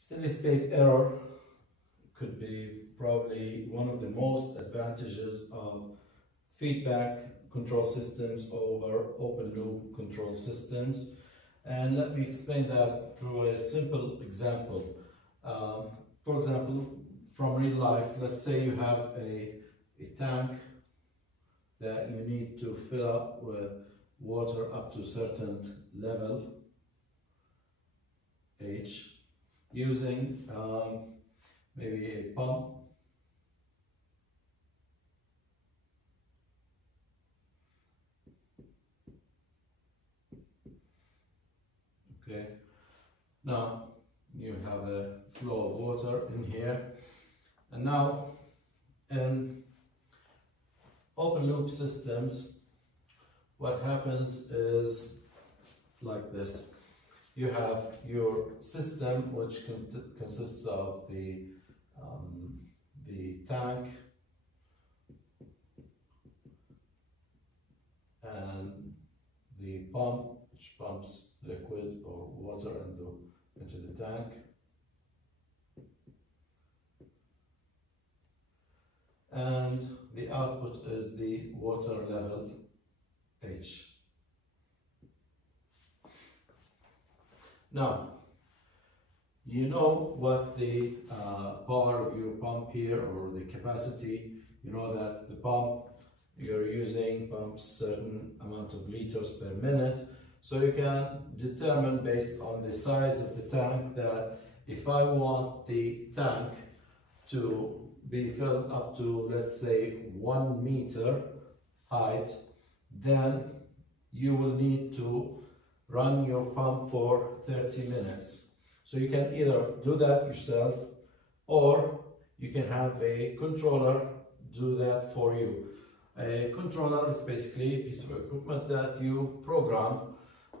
Steady state error could be probably one of the most advantages of feedback control systems over open loop control systems. And let me explain that through a simple example. For example, from real life, let's say you have a tank that you need to fill up with water up to a certain level, H, using maybe a pump. Okay, now you have a flow of water in here, and now in open loop systems, what happens is like this. You have your system, which consists of the tank and the pump, which pumps liquid or water into the tank. And the output is the water level, H. Now, you know what the power of your pump here, or the capacity. You know that the pump you're using pumps certain amount of liters per minute. So you can determine based on the size of the tank that if I want the tank to be filled up to, let's say, 1 meter height, then you will need to run your pump for 30 minutes. So you can either do that yourself, or you can have a controller do that for you. A controller is basically a piece of equipment that you program.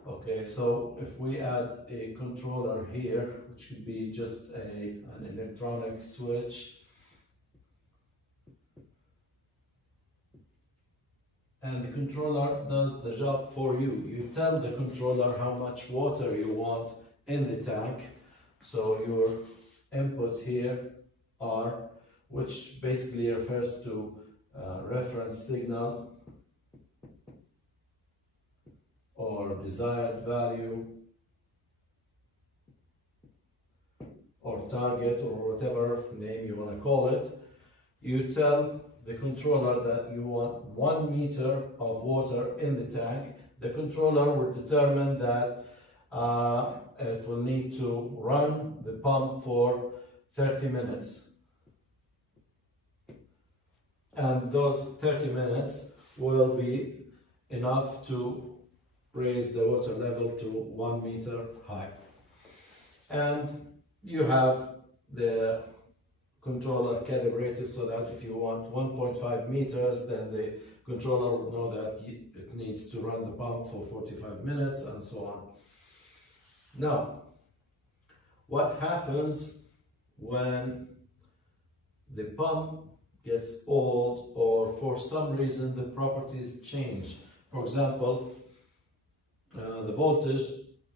Okay, so if we add a controller here, which could be just an electronic switch, and the controller does the job for you. You tell the controller how much water you want in the tank. So your inputs here are, which basically refers to reference signal or desired value or target, or whatever name you want to call it. You tell the controller that you want 1 meter of water in the tank. The controller will determine that it will need to run the pump for 30 minutes. And those 30 minutes will be enough to raise the water level to 1 meter high. And you have the controller calibrated so that if you want 1.5 meters, then the controller will know that it needs to run the pump for 45 minutes and so on. Now, what happens when the pump gets old, or for some reason the properties change? For example, the voltage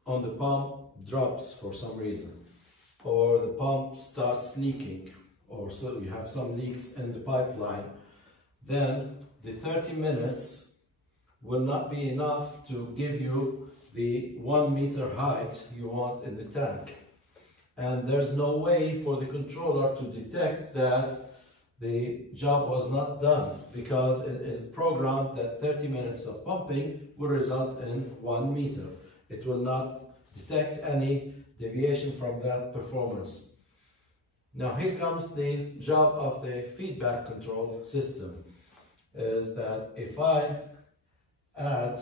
on the pump drops for some reason, or the pump starts leaking, or so you have some leaks in the pipeline. Then the 30 minutes will not be enough to give you the 1 meter height you want in the tank. And there's no way for the controller to detect that the job was not done, because it is programmed that 30 minutes of pumping will result in 1 meter. It will not detect any deviation from that performance. Now here comes the job of the feedback control system, is that if I add,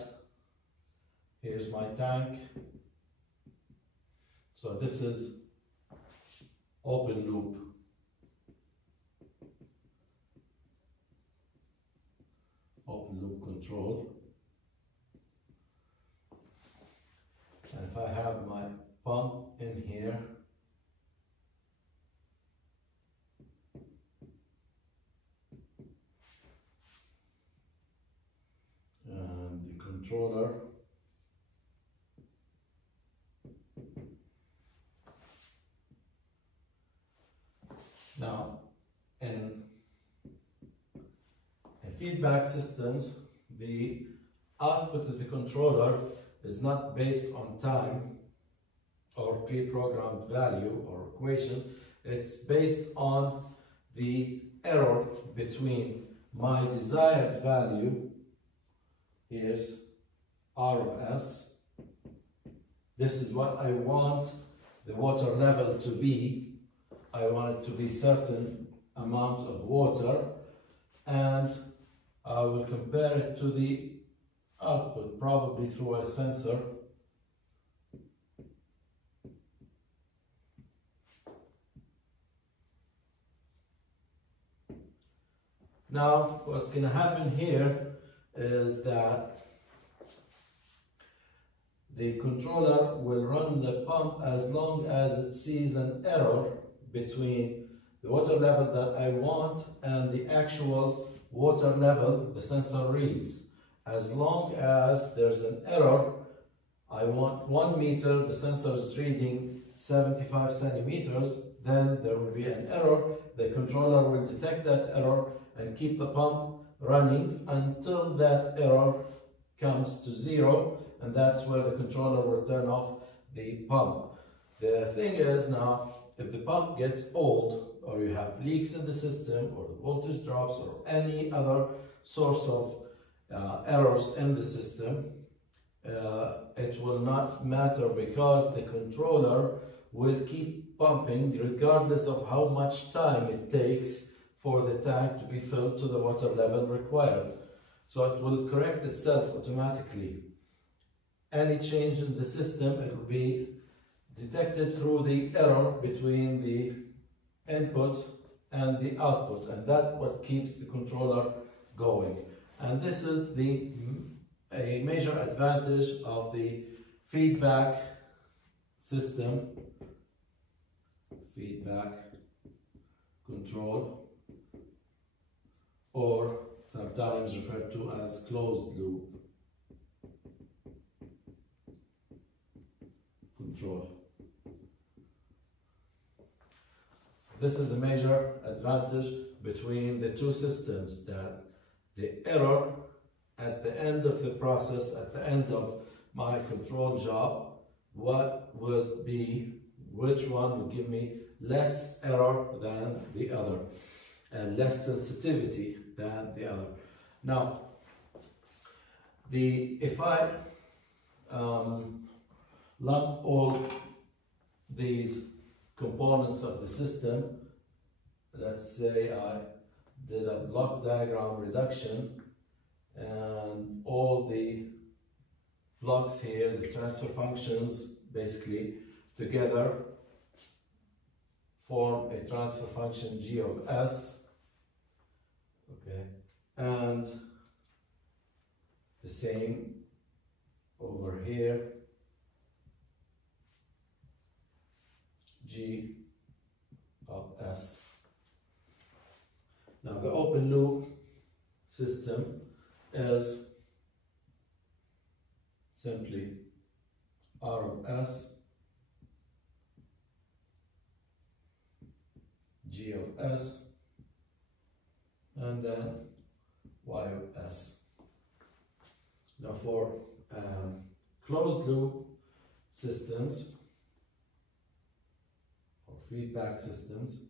here's my tank, so this is open loop. Open loop control. And if I have my pump in here, and the controller Now, in feedback systems, the output of the controller is not based on time or pre-programmed value or equation. It's based on the error between my desired value, here's R of S, this is what I want the water level to be. I want it to be certain amount of water, and I will compare it to the output, probably through a sensor. Now, what's going to happen here is that the controller will run the pump as long as it sees an error between the water level that I want and the actual water level the sensor reads. As long as there's an error, I want 1 meter, the sensor is reading 75 centimeters, then there will be an error. The controller will detect that error and keep the pump running until that error comes to 0, and that's where the controller will turn off the pump. The thing is now, if the pump gets old, or you have leaks in the system, or the voltage drops, or any other source of errors in the system, it will not matter, because the controller will keep pumping regardless of how much time it takes for the tank to be filled to the water level required. So it will correct itself automatically. Any change in the system, it will be detected through the error between the input and the output, and that's what keeps the controller going. And this is a major advantage of the feedback system, feedback control, or sometimes referred to as closed loop control. This is a major advantage between the two systems, that the error at the end of the process, at the end of my control job, what would be, which one would give me less error than the other and less sensitivity than the other. Now, if I lump all these components of the system, let's say I did a block diagram reduction, and all the blocks here, the transfer functions, basically together form a transfer function G of S, okay, and the same over here, G of S. Now the open loop system is simply R of S, G of S, and then Y of S. Now for closed loop systems or feedback systems,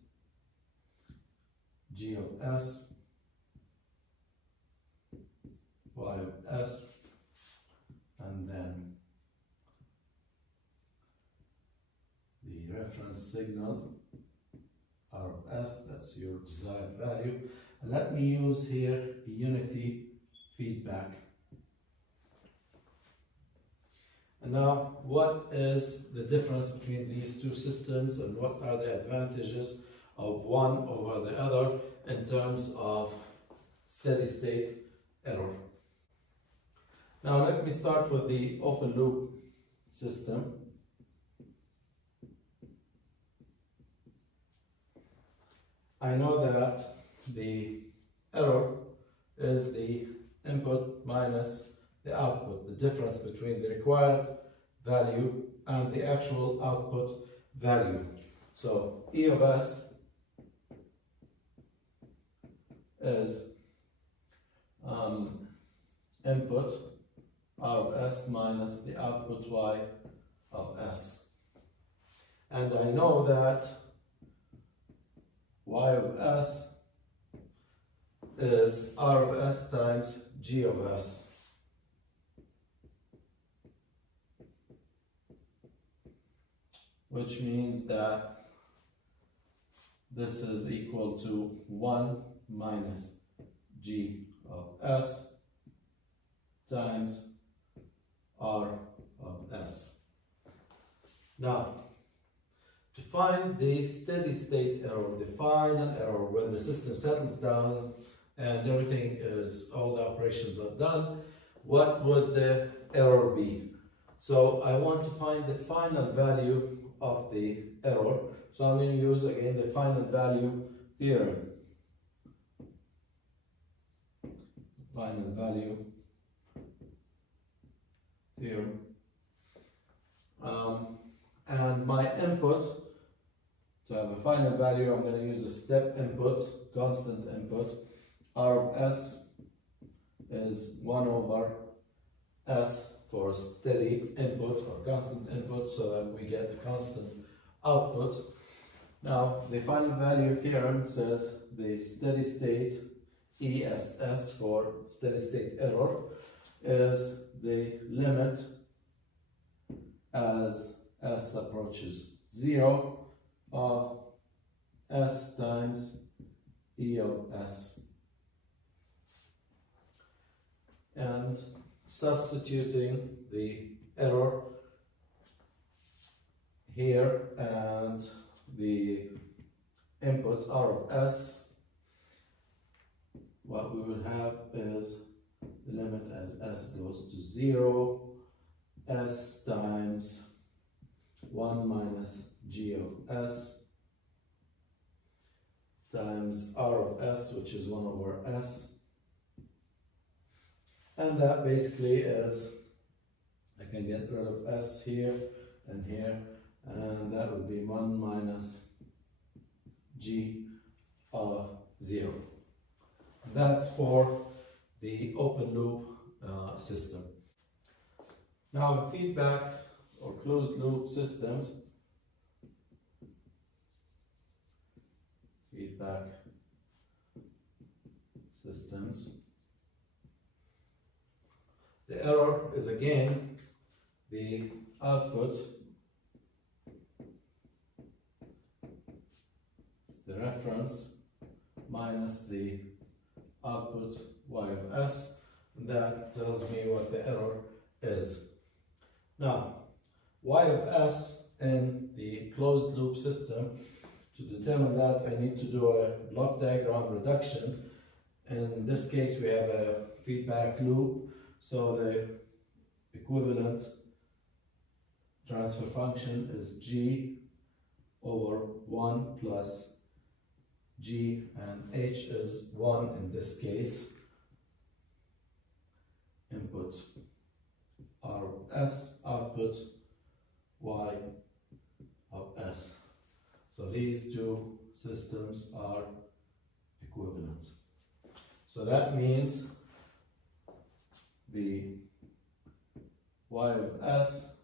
G of S, Y of S, and then the reference signal R of S, that's your desired value. And let me use here a unity feedback. And now, what is the difference between these two systems, and what are the advantages of one over the other in terms of steady state error? Now let me start with the open loop system. I know that the error is the input minus the output, the difference between the required value and the actual output value. So E of S is input R of S minus the output Y of S. And I know that Y of S is R of S times G of S. Which means that this is equal to 1 minus G of S times R of S. Now, to find the steady state error, the final error, when the system settles down and everything is, all the operations are done, what would the error be? So I want to find the final value of the error. So I'm going to use again the final value theorem. Final value theorem. And my input, to have a final value, I'm going to use a step input, constant input. R of S is 1 over S for steady input or constant input, so that we get a constant output. Now, the final value theorem says the steady state, ESS for steady state error, is the limit as S approaches 0 of S times E of S. And substituting the error here and the input R of S, what we will have is the limit as S goes to 0, S times 1 minus G of S times R of S, which is 1 over S. And that basically is, I can get rid of S here and here, and that would be 1 minus G of 0. That's for the open loop system. Now in feedback or closed loop systems, the error is again the output, the reference, minus the output Y of S. That tells me what the error is. Now, Y of S in the closed loop system, to determine that I need to do a block diagram reduction. In this case we have a feedback loop, so the equivalent transfer function is G over 1 plus G, and H is 1 in this case. Input R of S, output Y of S. So these two systems are equivalent. So that means the Y of S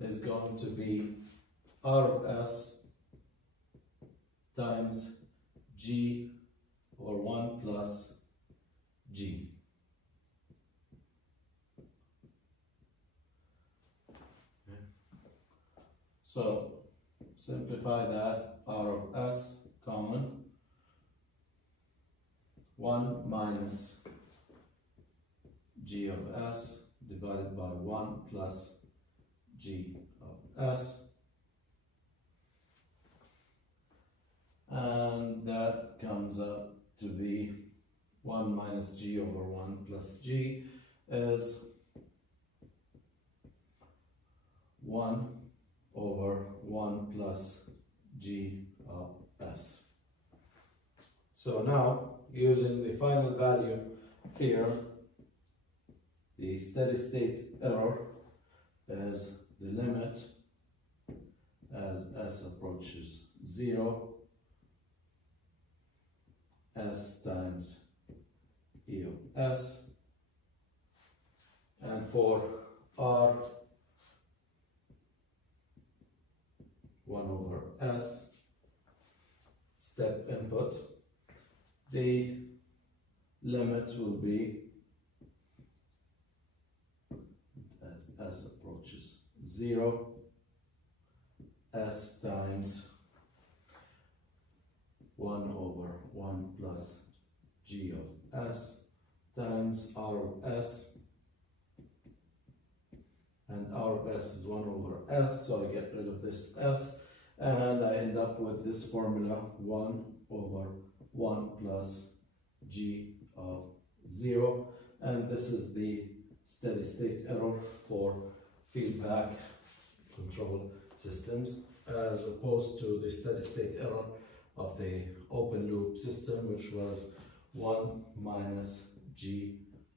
is going to be R of S times G over 1 plus G. Okay. So simplify that, R of S common, 1 minus G of S divided by 1 plus G of S, and that comes up to be 1 minus G over 1 plus G is 1 over 1 plus G of S. So now, using the final value theorem, the steady state error is the limit as S approaches 0, S times E of S. And for R, 1 over S, step input, the limit will be, as S approaches 0, S times 1 over 1 plus G of S times R of S, and R of S is 1 over S, so I get rid of this S, and I end up with this formula 1 over 1 plus G of 0, and this is the steady state error for feedback control systems, as opposed to the steady state error of the open loop system, which was 1 minus G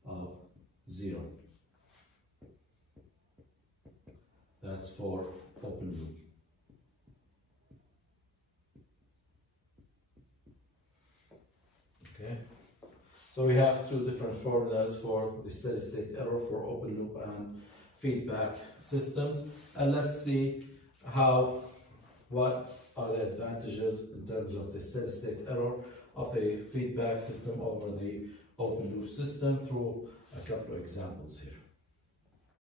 of 0. That's for open loop. Okay, so we have two different formulas for the steady state error for open loop and feedback systems, and let's see what are the advantages in terms of the steady state error of the feedback system over the open loop system through a couple of examples here.